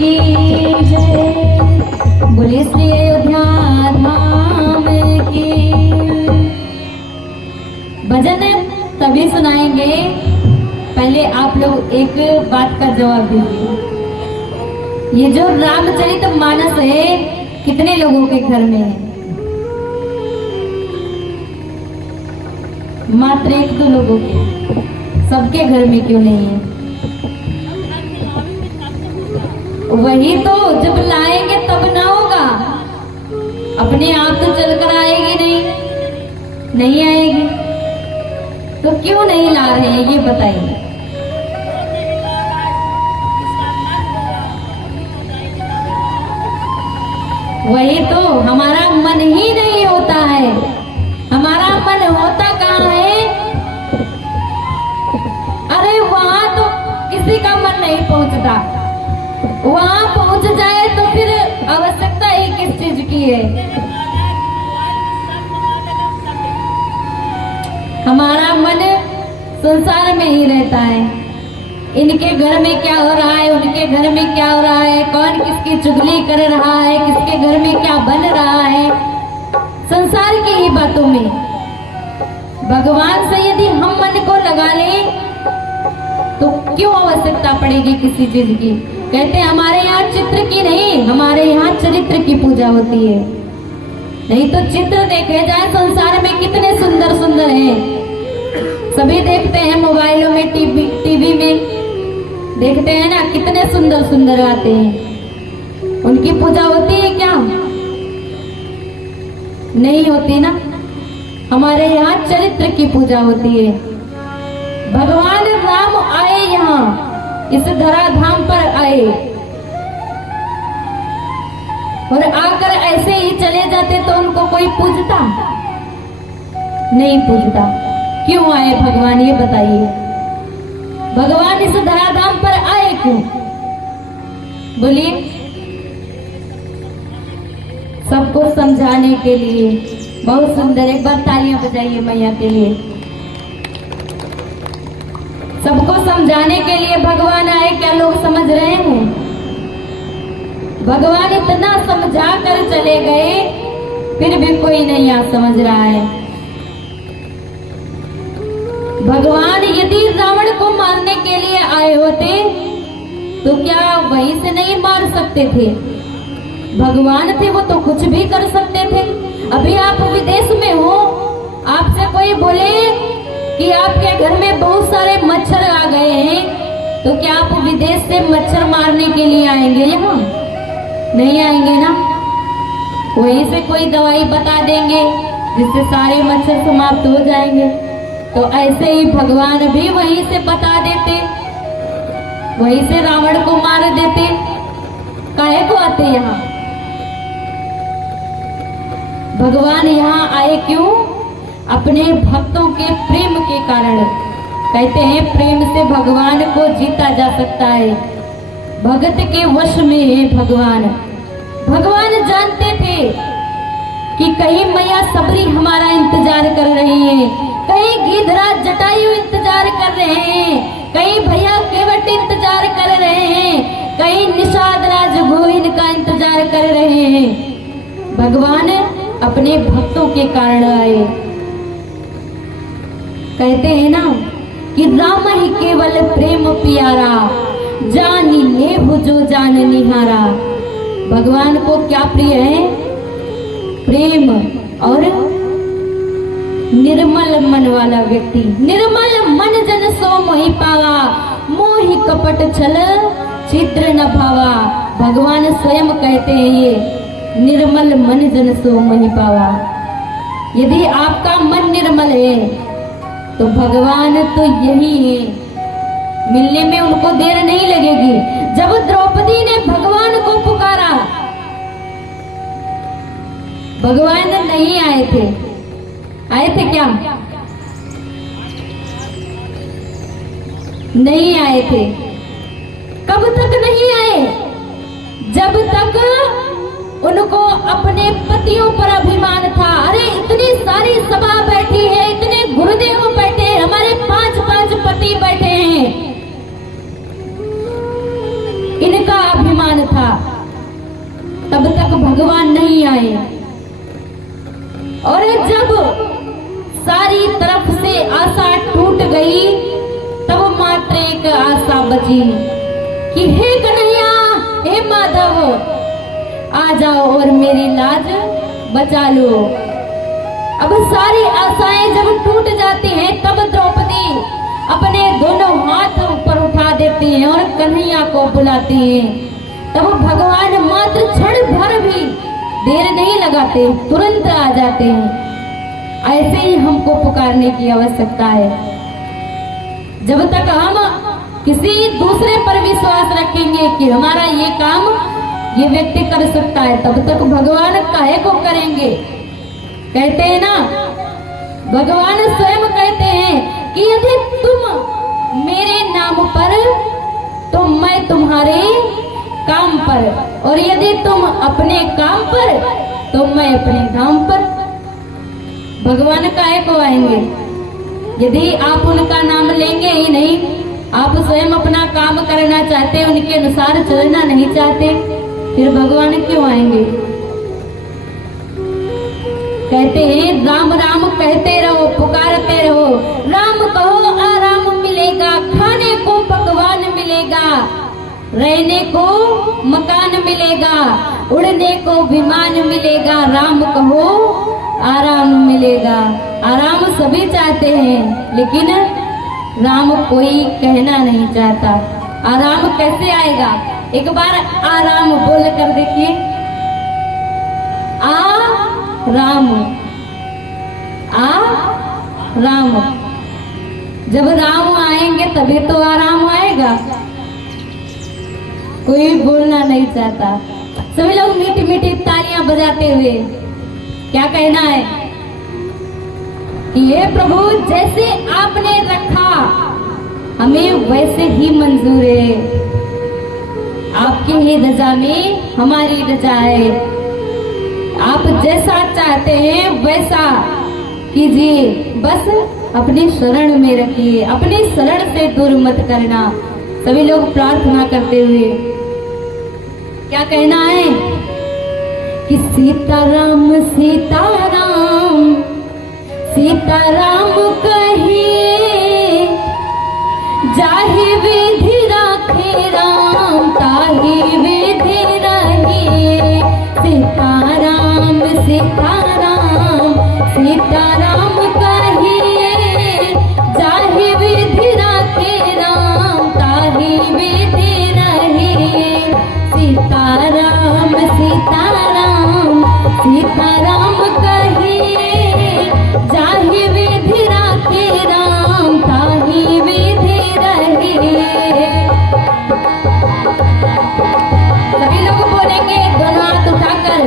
की जय, बोले श्री अयोध्या धाम की। भजन तभी सुनाएंगे, पहले आप लोग एक बात का जवाब दीजिए। ये जो रामचरित मानस है कितने लोगों के घर में है? मात्र एक दो लोगों के, सबके घर में क्यों नहीं है? वही तो, जब लाएंगे तब ना होगा, अपने आप तो चलकर आएगी नहीं आएगी, तो क्यों नहीं ला रहे हैं ये बताइए। वही तो, हमारा मन ही नहीं होता है। हमारा मन होता कहाँ है? अरे वहां तो किसी का मन नहीं पहुंचता, वहां पहुंच जाए तो फिर आवश्यकता ही किस चीज की है? हमारा मन संसार में ही रहता है। इनके घर में क्या हो रहा है, उनके घर में क्या हो रहा है, कौन किसकी चुगली कर रहा है, किसके घर में क्या बन रहा है, संसार की ही बातों में। भगवान से यदि हम मन को लगा लें तो क्यों आवश्यकता पड़ेगी किसी चीज की? कहते हैं हमारे यहाँ चित्र की नहीं, हमारे यहाँ चरित्र की पूजा होती है। नहीं तो चित्र देखे जाए संसार में कितने सुंदर सुंदर हैं, सभी देखते हैं मोबाइलों में, टीवी में देखते हैं ना, कितने सुंदर सुंदर आते हैं। उनकी पूजा होती है क्या? नहीं होती ना। हमारे यहाँ चरित्र की पूजा होती है। भगवान राम आए यहाँ, इस धराधाम पर आए और आकर ऐसे ही चले जाते तो उनको कोई पूजता? नहीं पूजता। क्यों आए भगवान ये बताइए? भगवान इस धराधाम पर आए क्यों? बोलिए। सबको समझाने के लिए। बहुत सुंदर, एक बार तालियां बजाइए मैया के लिए। सबको समझाने के लिए भगवान आए, क्या लोग समझ रहे हैं? भगवान इतना समझा कर चले गए, फिर भी कोई नहीं आज समझ रहा है। भगवान यदि रावण को मारने के लिए आए होते तो क्या वहीं से नहीं मार सकते थे? भगवान थे वो तो कुछ भी कर सकते थे। अभी आप विदेश में हो, आपसे कोई बोले कि आपके घर में बहुत सारे मच्छर आ गए हैं, तो क्या आप विदेश से मच्छर मारने के लिए आएंगे? यहाँ नहीं आएंगे ना। वहीं से कोई दवाई बता देंगे जिससे सारे मच्छर समाप्त हो जाएंगे। तो ऐसे ही भगवान भी वहीं से बता देते, वहीं से रावण को मार देते। काहे को आते यहाँ? भगवान यहाँ आए क्यों? अपने भक्तों के प्रेम के कारण। कहते हैं प्रेम से भगवान को जीता जा सकता है, भगत के वश में है भगवान। भगवान जानते थे कि कहीं मैया सबरी हमारा इंतजार कर रही है, कहीं गिधराज जटायु इंतजार कर रहे हैं, कहीं भैया केवट इंतजार कर रहे हैं, कहीं निषाद राज गोविंद का इंतजार कर रहे हैं। भगवान अपने भक्तों के कारण आए। कहते हैं ना कि राम ही केवल प्रेम प्यारा, जानी लेहु जो जान निहारा। भगवान को क्या प्रिय है? प्रेम और निर्मल मन वाला व्यक्ति। निर्मल मन जन सो मोहि पावा, मोहि कपट छल छिद्र न भावा। भगवान स्वयं कहते हैं ये, निर्मल मन जन सो मोहि पावा। यदि आपका मन निर्मल है तो भगवान तो यही है, मिलने में उनको देर नहीं लगेगी। जब द्रौपदी ने भगवान को पुकारा, भगवान नहीं आए थे। आए थे क्या? नहीं आए थे। कब तक नहीं आए? जब तक उनको अपने पतियों पर अभिमान था। अरे इतनी सारी सभा बैठी है, इतने गुरुदेव बैठे हैं, हमारे 5-5 पति बैठे हैं, इन का अभिमान था, तब तक भगवान नहीं आए। और जब सारी तरफ से आशा टूट गई, तब मात्र एक आशा बची कि हे कन्हैया, हे माधव, आ जाओ और मेरी लाज बचा लो। अब सारी आशाएं जब टूट जाती हैं, तब द्रौपदी अपने दोनों हाथ ऊपर उठा देती हैं और कन्हैया को बुलाती हैं। तब भगवान मात्र क्षण भर भी देर नहीं लगाते, तुरंत आ जाते हैं। ऐसे ही हमको पुकारने की आवश्यकता है। जब तक हम किसी दूसरे पर विश्वास रखेंगे कि हमारा ये काम ये व्यक्ति कर सकता है, तब तक भगवान काहे को करेंगे। कहते हैं ना, भगवान स्वयं कहते हैं कि यदि तुम मेरे नाम पर तो मैं तुम्हारे काम पर, और यदि तुम अपने काम पर तो मैं अपने धाम पर। भगवान काहे को आएंगे? यदि आप उनका नाम लेंगे ही नहीं, आप स्वयं अपना काम करना चाहते, उनके अनुसार चलना नहीं चाहते, फिर भगवान क्यों आएंगे? कहते हैं राम राम कहते रहो, पुकारते रहो। राम कहो आराम मिलेगा, खाने को पकवान मिलेगा, रहने को मकान मिलेगा, उड़ने को विमान मिलेगा। राम कहो आराम मिलेगा। आराम सभी चाहते हैं, लेकिन राम कोई कहना नहीं चाहता। आराम कैसे आएगा? एक बार आराम बोल कर देखिए। आ राम, आ राम। जब राम आएंगे तभी तो आराम आएगा। कोई बोलना नहीं चाहता। सभी लोग मीठी मीठी तालियां बजाते हुए क्या कहना है कि ये प्रभु जैसे आपने रखा हमें वैसे ही मंजूर है। आपकी ही रजा में हमारी रजा है। आप जैसा चाहते हैं वैसा कीजिए, बस अपनी शरण में रखिए, अपनी शरण से दूर मत करना। सभी लोग प्रार्थना करते हुए क्या कहना है कि सीताराम सीताराम सीताराम कहिए, जाहि विधि राखे राम ताहि विधि रहिए। सीताराम सीताराम सीताराम कहिए, जाहि विधि राखे राम ताहि विधि रहिए। सीताराम सीताराम सीताराम कहिए, जाहि विधि राखे राम ताहि विधि रहिए। सभी लोग बोलेंगे दोनों हाथ उठाकर।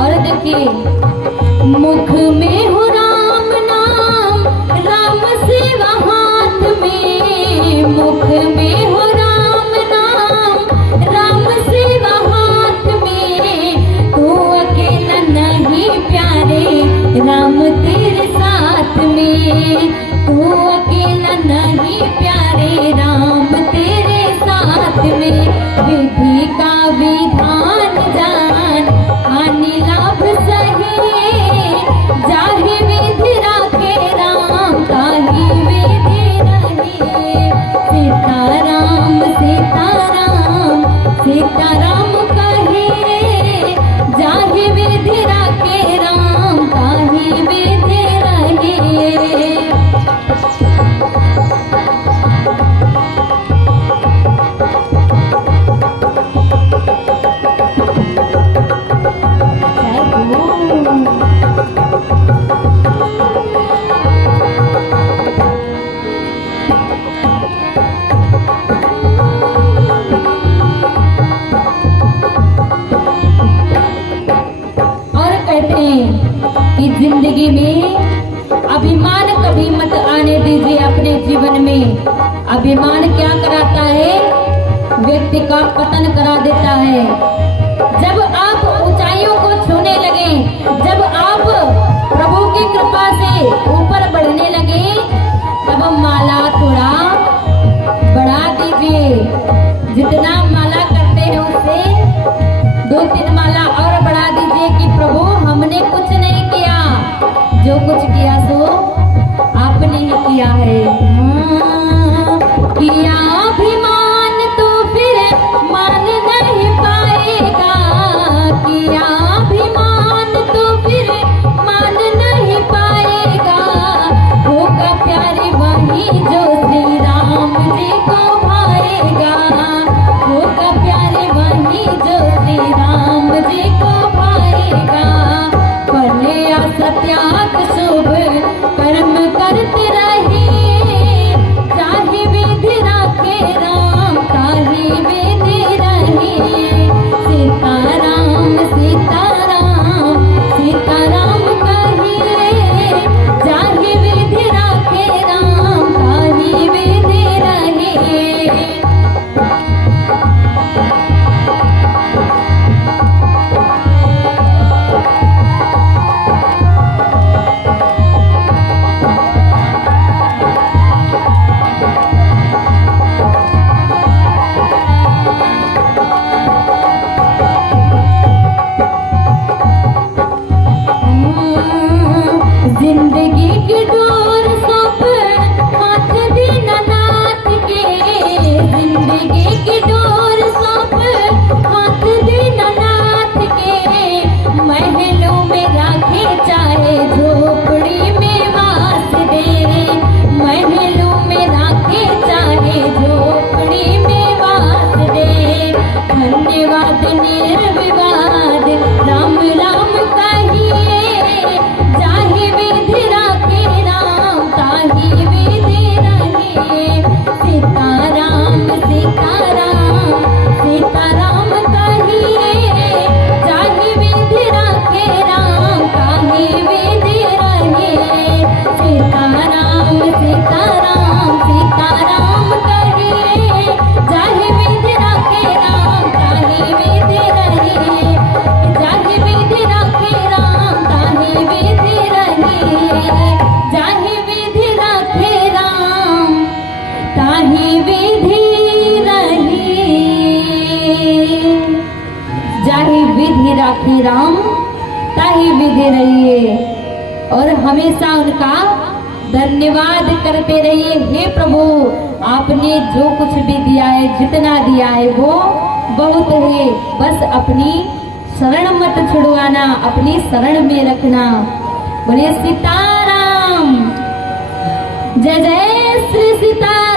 और देखिए, मुख में हो राम नाम, राम सेवा हाथ में। मुख में हो राम नाम, राम सेवा हाथ में। तू अकेला नहीं प्यारे, राम तेरे साथ में। तू अकेला नहीं प्यारे, राम तेरे साथ में। विधि का विधान जान, हानि लाभ सहे। जाहि विधि राखे राम ताहि विधि रहिए। सीताराम सीताराम सीताराम कहिए, जाहि विधि राखे राम ताहि विधि रहिए। कि जिंदगी में अभिमान कभी मत आने दीजिए अपने जीवन में। अभिमान क्या कराता है? व्यक्ति का पतन करा देता है। जब आप ऊंचाइयों को छूने लगे, जब आप प्रभु जो कुछ किया सो आपने ही किया है। किया अभिमान तो फिर मान नहीं पाएगा, किया अभिमान तो फिर मान नहीं पाएगा। होगा प्यारे वही जो श्री राम जी को भाएगा, होगा प्यारे वही जो श्री राम जी को भाएगा। फले असत्याग शुभ कर्म करते रहिए, चाहे विधि राखे राम ताहि विधि रहिए। सीताराम सीताराम सीताराम कहिए, चाहे विधि राखे राम ताहि विधि रहिए। जिंदगी की डोर सौंप हाथ दीनानाथ के, जिंदगी की डोर सौंप हाथ दीनानाथ के। महलों में राखे चाहे झोपड़ी में वास दे, महलों में राखे चाहे झोपड़ी में वास दे। धन्यवाद निर्विवाद राम राम कहिए, चाहे विधि राखे राम ताहि विधि रहिए। सीताराम सीताराम सीताराम कहिए, चाहे विधि राखे राम ताहि विधि रहिए। सीताराम सीताराम सीताराम कहिए, चाहे विधि राखे राम ताहि विधि रहिए। चाहे विधि राखे राम ताहि विधि रहिए, चाहे विधि राखे राम ताहि विधि रहिए। चाहे विधि राखे राम ताहि विधि रहिए। और हमेशा उनका धन्यवाद करते रहिए। हे प्रभु, आपने जो कुछ भी दिया है, जितना दिया है वो बहुत है, बस अपनी शरण मत छुड़वाना, अपनी शरण में रखना। बोलिए सीताराम, जय जय श्री सीता।